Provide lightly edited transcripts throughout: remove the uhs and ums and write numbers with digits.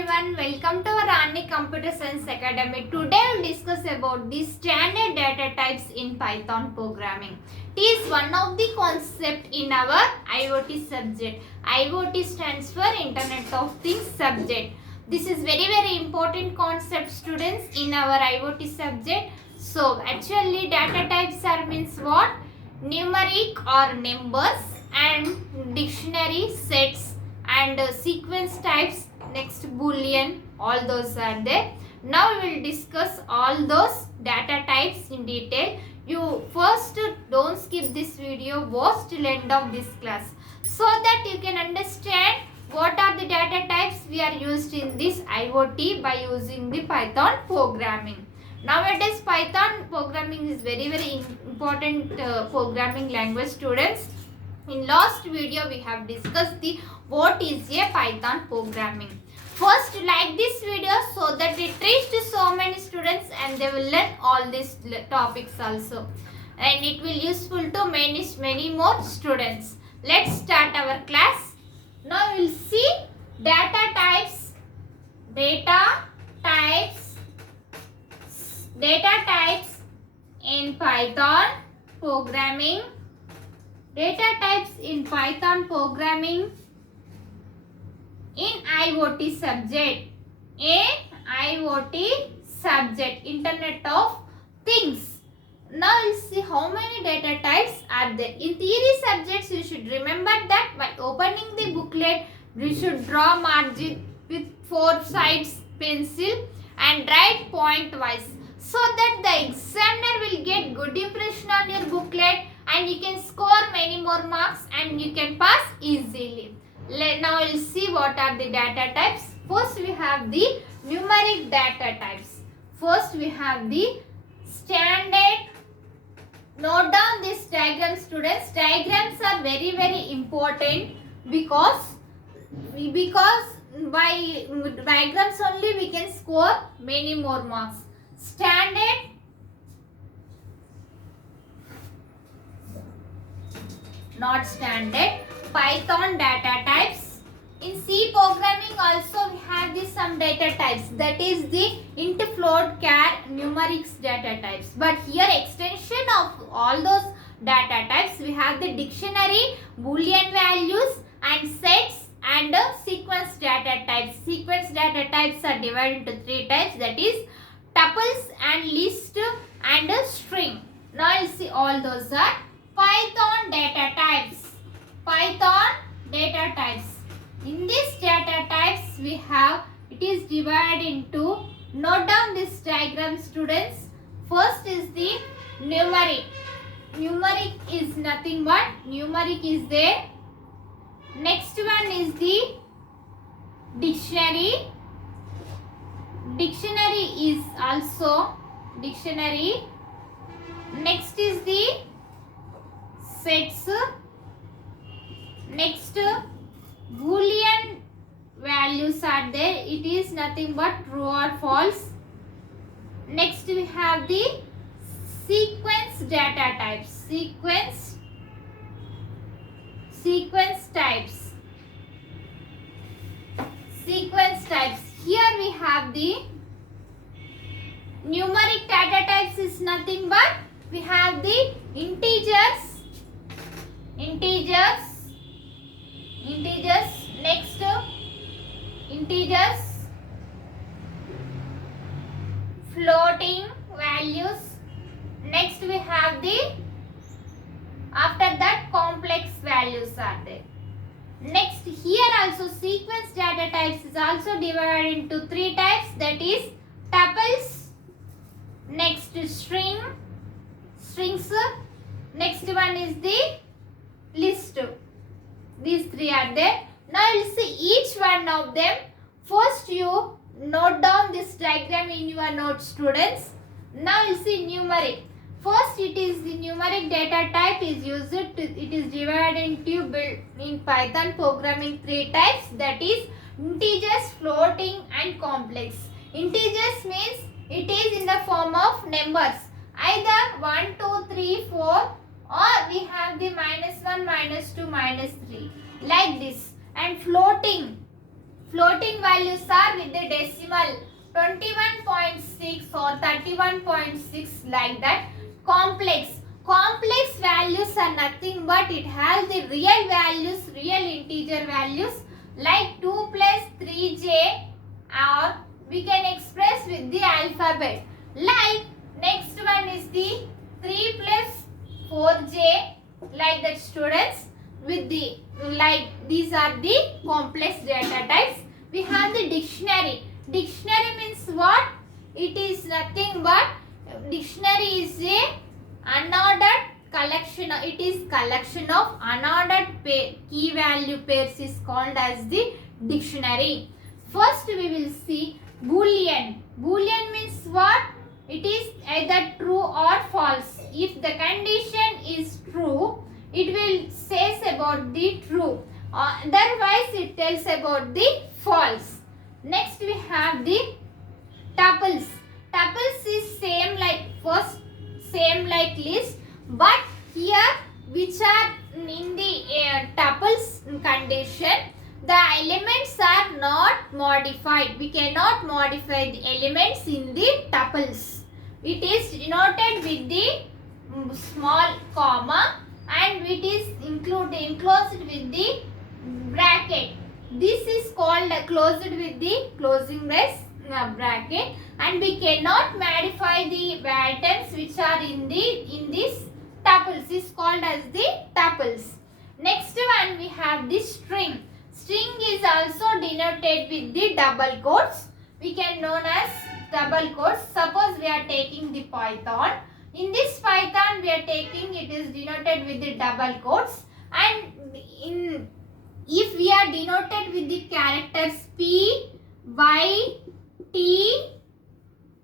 everyone, welcome to our Ani Computer Science Academy. Today we will discuss about the standard data types in Python programming. It is one of the concept in our IoT subject. IoT stands for Internet of Things subject. This is very important concept, students, in our IoT subject. So actually data types are means what? Numeric or numbers and dictionary sets and sequence types, next boolean, all those are there. Now we will discuss all those data types in detail. You first don't skip this video, watch till end of this class so that you can understand what are the data types we are used in this IoT by using the Python programming. Nowadays Python programming is very important programming language, students. In last video we have discussed the what is a Python programming. First like this video so that it reached so many students and they will learn all these topics also, and it will useful to many more students. Let's start our class. Now we will see data types in Python programming. Data types in Python programming in IoT subject. Internet of Things. Now we'll see how many data types are there. In theory subjects, you should remember that by opening the booklet, you should draw margin with 4 sides pencil and write point wise, so that the examiner will get good impression on your booklet and you can score many more marks and you can pass easily. Now we'll see what are the data types. First we have the numeric data types. First we have the standard. Note down this diagram, students. Diagrams are very important because by diagrams only we can score many more marks. Standard, not standard, Python data types. In C programming also we have this some data types, that is the int, float, char, numerics data types. But here extension of all those data types, we have the dictionary, boolean values and sets and sequence data types. Sequence data types are divided into 3 types, that is tuples and list and string. Now you see all those are Python data types. Python data types. In this data types we have, it is divided into, note down this diagram, students. First is the numeric. Numeric is nothing but numeric is there. Next one is the dictionary. Dictionary is also dictionary. Next is the sets. Next boolean values are there. It is nothing but true or false. Next we have the sequence data types. Sequence types. Here we have the numeric data types is nothing but we have the integers. Next integers, floating values. Next we have the, after that complex values are there. Next here also sequence data types is also divided into 3 types, that is tuples, next strings, next one is the list. These 3 are there. Now you will see each one of them. First you note down this diagram in your notes, students. Now you see numeric. First it is the numeric data type is used to, it is divided into in Python programming 3 types, that is integers, floating and complex. Integers means it is in the form of numbers, either 1, 2, 3, 4, or we have the -1, -2, -3 like this. And floating Floating values are with the decimal 21.6 or 31.6 like that. Complex values are nothing but it has the real values, real integer values like 2 plus 3j, or we can express with the alphabet. Like next one is the 3 plus 4j, like that students, with the like these are the complex data types. We have the dictionary. Dictionary means what? It is nothing but dictionary is a unordered collection. It is collection of unordered key value pairs is called as the dictionary. First we will see Boolean. Boolean means what? It is either true or false. If the condition is true, it will says about the true. Otherwise it tells about the false. Next we have the tuples. Tuples is same like first, same like list, but here which are in the tuples condition, the elements are not modified. We cannot modify the elements in the tuples. It is denoted with the small comma and it is enclosed with the bracket. This is called closed with the closing bracket, and we cannot modify the items which are in this tuples is called as the tuples. Next one we have the string. String is also denoted with the double quotes. We can known as double quotes. Suppose we are taking the Python. In this Python we are taking, it is denoted with the double quotes, and if we are denoted with the characters P, Y, T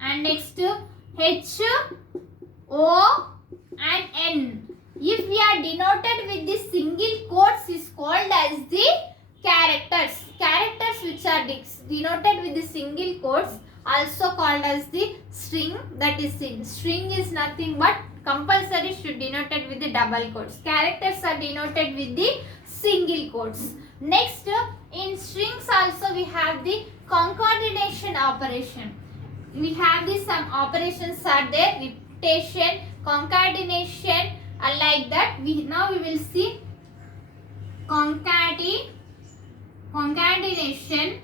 and next H, O and N. If we are denoted with the single quotes is called as the characters. Characters which are denoted with the single quotes also called as the string. That is string is nothing but compulsory should denoted with the double quotes. Characters are denoted with the single quotes. Next, in strings also we have the concatenation operation. We have the some operations are there, repetition, concatenation, like that. Now we will see concatenation.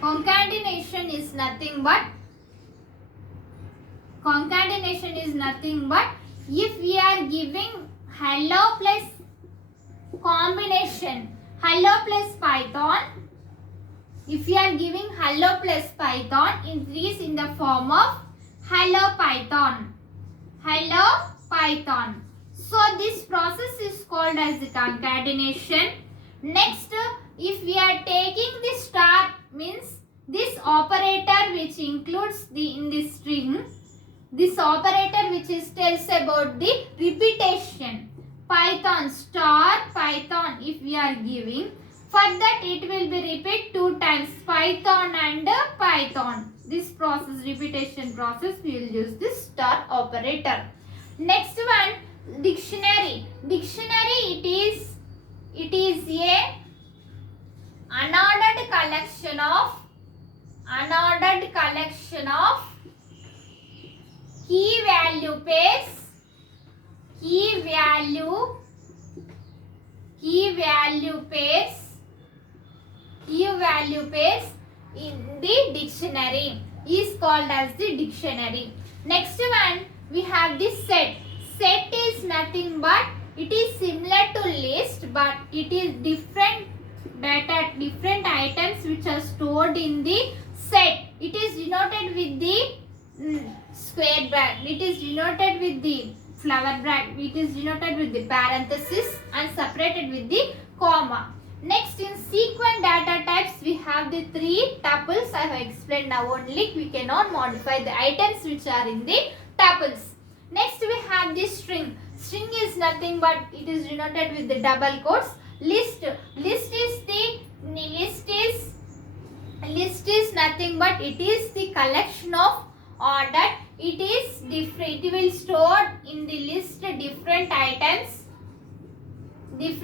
Concatenation is nothing but if we are giving hello plus combination, hello plus Python, if you are giving hello plus Python, it is in the form of hello Python. So this process is called as the concatenation. Next, if we are taking the star, means this operator which includes in the string, this operator which tells about the repetition. Python star Python, if we are giving, for that it will be repeat 2 times Python and Python. This process, repetition process, we will use this star operator. Next one, dictionary. Dictionary, it is a unordered collection of key value pairs in the dictionary is called as the dictionary. Next one we have the set. Set is nothing but it is similar to list, but it is different data, different items which are stored in the set. It is denoted with the square bracket, it is denoted with the flower bracket, it is denoted with the parenthesis and separated with the comma. Next, in sequence data types we have the 3 tuples. I have explained now only. We cannot modify the items which are in the tuples. Next we have the string. String is nothing but it is denoted with the double quotes. List is nothing but it is the collection of order. It is different. It will store in the list different items. The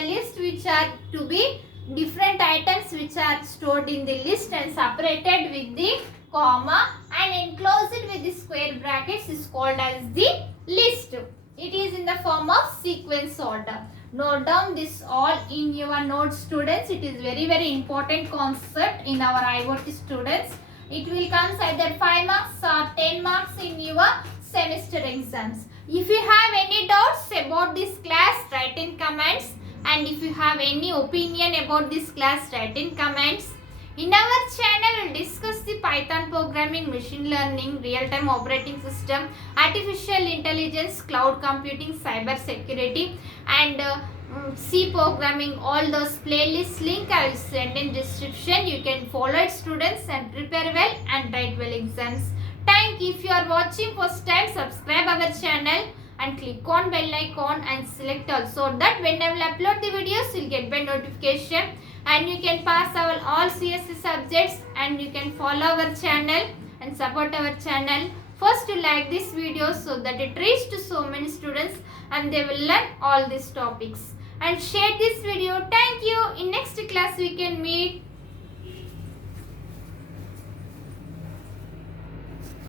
list which are to be different items which are stored in the list and separated with the comma and enclosed with the square brackets is called as the list. It is in the form of sequence order. Note down this all in your notes, students. It is very important concept in our IoT students. It will come either 5 marks or 10 marks in your semester exams. If you have any doubts about this class, write in comments. And if you have any opinion about this class, write in comments. In our channel, we will discuss the Python programming, machine learning, real-time operating system, artificial intelligence, cloud computing, cyber security, and C programming. All those playlists link I will send in description. You can follow it, students, and prepare well and write well exams. Thank you. If you are watching first time, subscribe our channel and click on bell icon and select all, so that when I will upload the videos, you will get by notification. And you can pass our all CSE subjects, and you can follow our channel and support our channel. First, to like this video so that it reaches to so many students and they will learn all these topics. And share this video. Thank you. In next class we can meet.